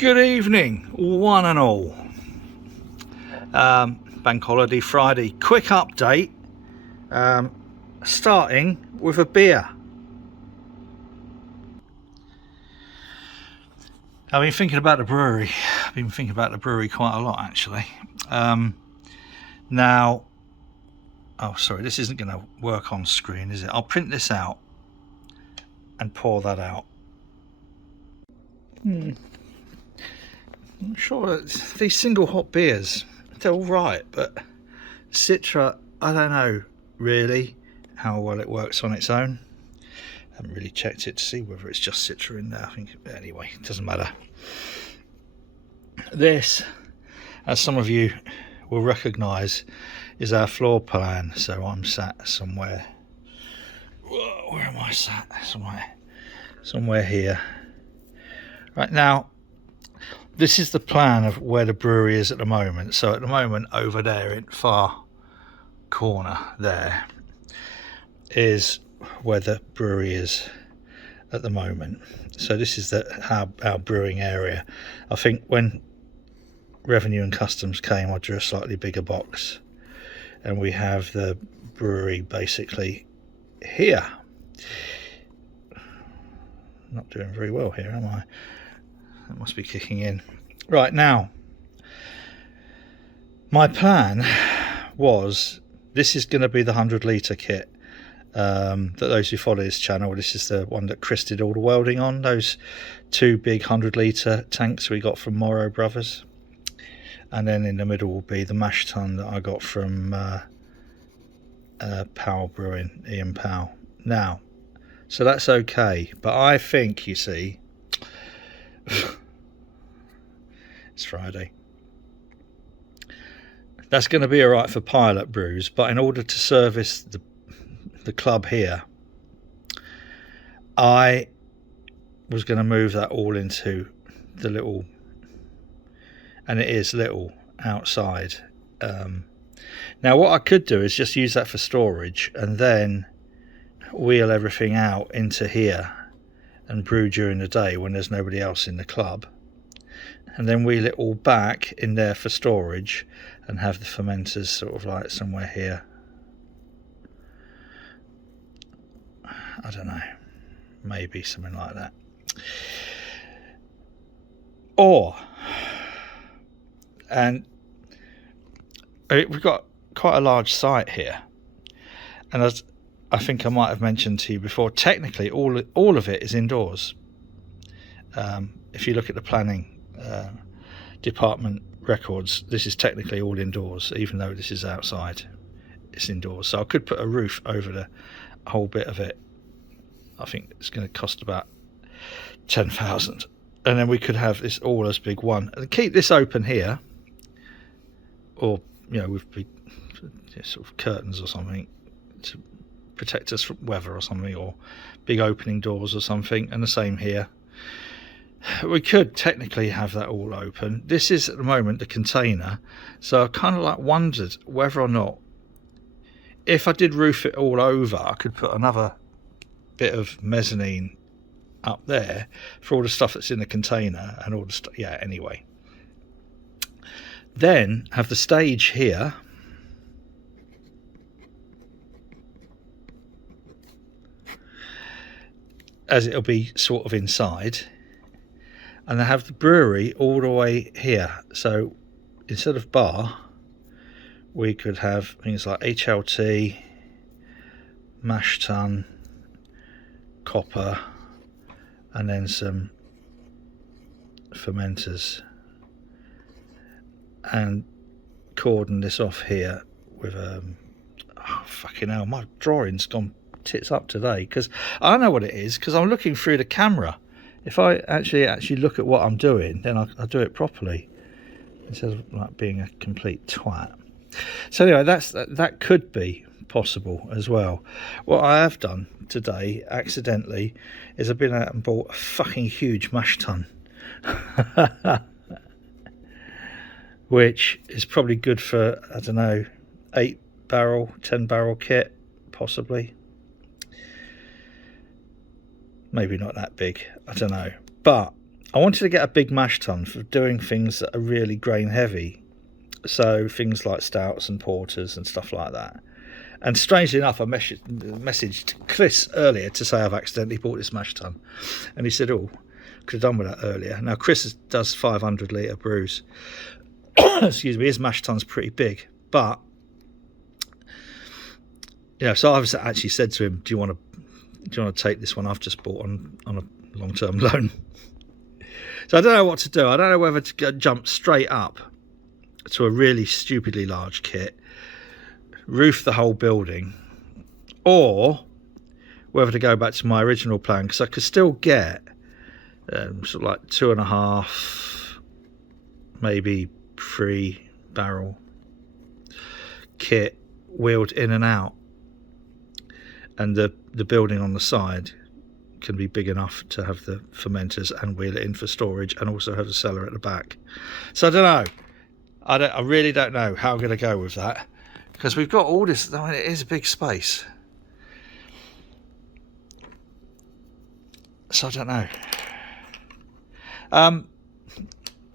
Good evening, one and all. Bank holiday Friday. Quick update. Starting with a beer. I've been thinking about the brewery. I've been thinking about the brewery quite a lot, actually. Now, oh sorry, this isn't going to work on screen, is it? I'll print this out and pour that out. I'm sure these single hop beers, they're all right, but Citra, I don't know really how well it works on its own. I haven't really checked it to see whether it's just Citra in there. I think anyway, it doesn't matter. This, as some of you will recognise, is our floor plan. So I'm sat somewhere. Where am I sat? Somewhere here. Right now, this is the plan of where the brewery is at the moment. So at the moment, over there in far corner there is where the brewery is at the moment. So this is our brewing area. I think when Revenue and Customs came, I drew a slightly bigger box, and we have the brewery basically here. Not doing very well here, am I? That must be kicking in. Right, now, my plan was, this is going to be the 100 litre kit. That those who follow this channel, this is the one that Chris did all the welding on. Those two big 100 litre tanks we got from Morrow Brothers. And then in the middle will be the mash tun that I got from Powell Brewing, Ian Powell. Now, so that's okay, but I think, you see, it's Friday. That's going to be alright for pilot brews, but in order to service the club here, I was going to move that all into the little, and it is little, outside. Now what I could do is just use that for storage and then wheel everything out into here and brew during the day when there's nobody else in the club, and then wheel it all back in there for storage and have the fermenters sort of like somewhere here. I don't know, maybe something like that. And we've got quite a large site here, and as I think I might have mentioned to you before, technically all of it is indoors. If you look at the planning department records, this is technically all indoors, even though this is outside. It's indoors, so I could put a roof over the whole bit of it. I think it's going to cost about 10,000, and then we could have this all as big one and keep this open here, or with big sort of curtains or something to protect us from weather or something, or big opening doors or something, and the same here. We could technically have that all open. This is at the moment the container, so I kind of like wondered whether or not, if I did roof it all over, I could put another bit of mezzanine up there for all the stuff that's in the container and all the stuff. Yeah, anyway, then have the stage here, as it'll be sort of inside, and I have the brewery all the way here. So instead of bar, we could have things like HLT, mash tun, copper, and then some fermenters, and cordon this off here with oh fucking hell, my drawing's gone tits up today, because I know what it is, because I'm looking through the camera. If I actually look at what I'm doing, then I'll do it properly instead of like being a complete twat. So anyway, that could be possible as well. What I have done today accidentally is I've been out and bought a fucking huge mash tun which is probably good for, I don't know, 8-barrel, 10-barrel kit possibly. Maybe not that big, I don't know, but I wanted to get a big mash tun for doing things that are really grain heavy, so things like stouts and porters and stuff like that. And strangely enough, I messaged Chris earlier to say I've accidentally bought this mash tun, and he said, "Oh, could have done with that earlier." Now Chris does 500 litre brews. Excuse me, his mash tun's pretty big, but so I've actually said to him, "Do you want to take this one I've just bought on a long-term loan?" So I don't know what to do. I don't know whether to jump straight up to a really stupidly large kit, roof the whole building, or whether to go back to my original plan, because I could still get sort of like 2.5, maybe 3 barrel kit wheeled in and out, and the building on the side can be big enough to have the fermenters and wheel it in for storage, and also have a cellar at the back. So I don't know. I really don't know how I'm going to go with that, because we've got all this. I mean, it is a big space, so I don't know.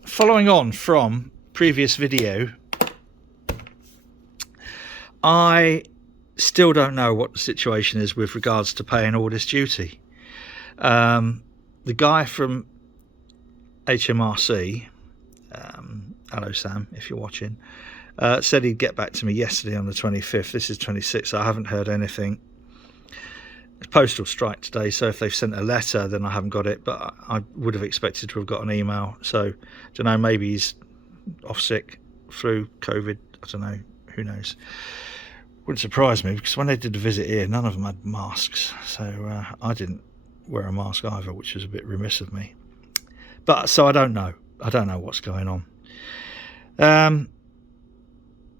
Following on from previous video, I still don't know what the situation is with regards to paying all this duty. The guy from HMRC, hello Sam if you're watching, said he'd get back to me yesterday on the 25th. This is 26th, so I haven't heard anything. It's postal strike today, so if they've sent a letter then I haven't got it, but I would have expected to have got an email. So I don't know, maybe he's off sick, flu, COVID, I don't know, who knows. Wouldn't surprise me, because when they did the visit here, none of them had masks, so I didn't wear a mask either, which was a bit remiss of me. But so I don't know what's going on.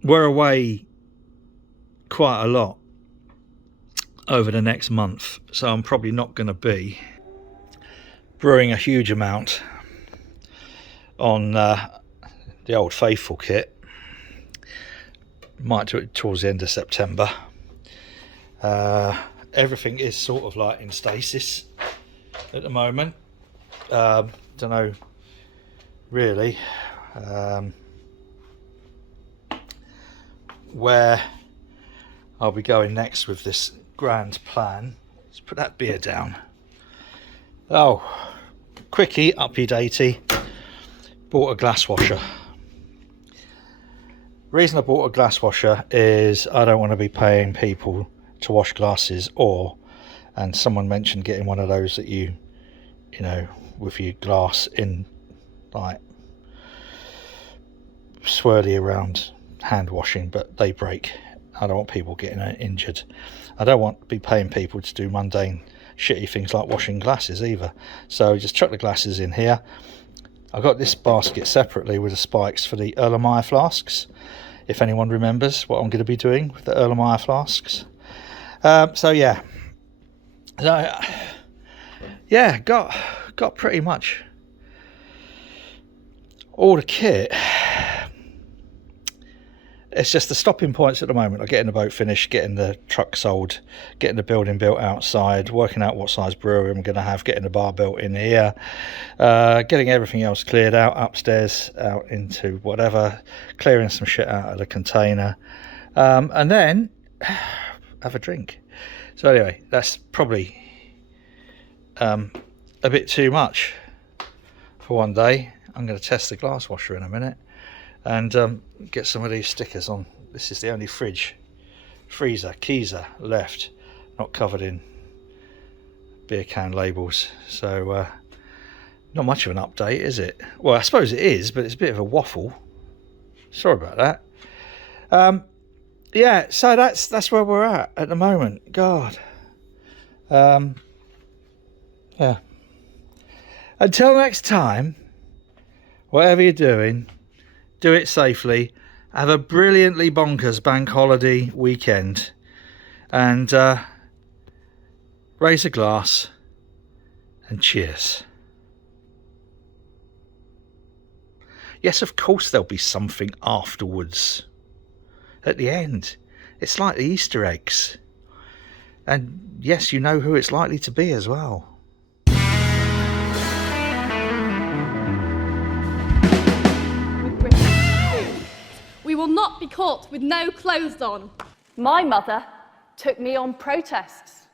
We're away quite a lot over the next month, so I'm probably not going to be brewing a huge amount on the Old Faithful kit. Might do it towards the end of September. Everything is sort of like in stasis at the moment. Don't know really where I'll be going next with this grand plan. Let's put that beer down. Oh, Quicky, uppy datey, bought a glass washer. Reason I bought a glass washer is I don't want to be paying people to wash glasses, and someone mentioned getting one of those that you know, with your glass in, like, swirly around hand washing, but they break. I don't want people getting injured. I don't want to be paying people to do mundane shitty things like washing glasses either. So just chuck the glasses in here. I got this basket separately with the spikes for the Erlenmeyer flasks, if anyone remembers what I'm going to be doing with the Erlenmeyer flasks. So yeah, got pretty much all the kit. It's just the stopping points at the moment are getting the boat finished, getting the truck sold, getting the building built outside, working out what size brewery I'm going to have, getting the bar built in here, getting everything else cleared out upstairs, out into whatever, clearing some shit out of the container, and then have a drink. So anyway, that's probably a bit too much for one day. I'm going to test the glass washer in a minute and get some of these stickers on. This is the only freezer, keezer left, not covered in beer can labels. So not much of an update, is it? Well, I suppose it is, but it's a bit of a waffle. Sorry about that. Yeah, so that's where we're at the moment. God. Yeah. Until next time, whatever you're doing, do it safely. Have a brilliantly bonkers bank holiday weekend, and raise a glass and cheers. Yes, of course there'll be something afterwards. At the end, it's like the Easter eggs, and yes, you know who it's likely to be as well. We will not be caught with no clothes on. My mother took me on protests.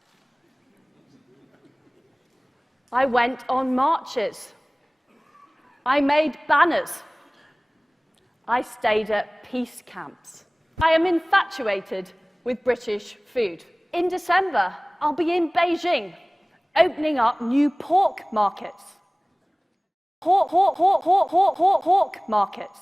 I went on marches. I made banners. I stayed at peace camps. I am infatuated with British food. In December, I'll be in Beijing, opening up new pork markets. Pork markets.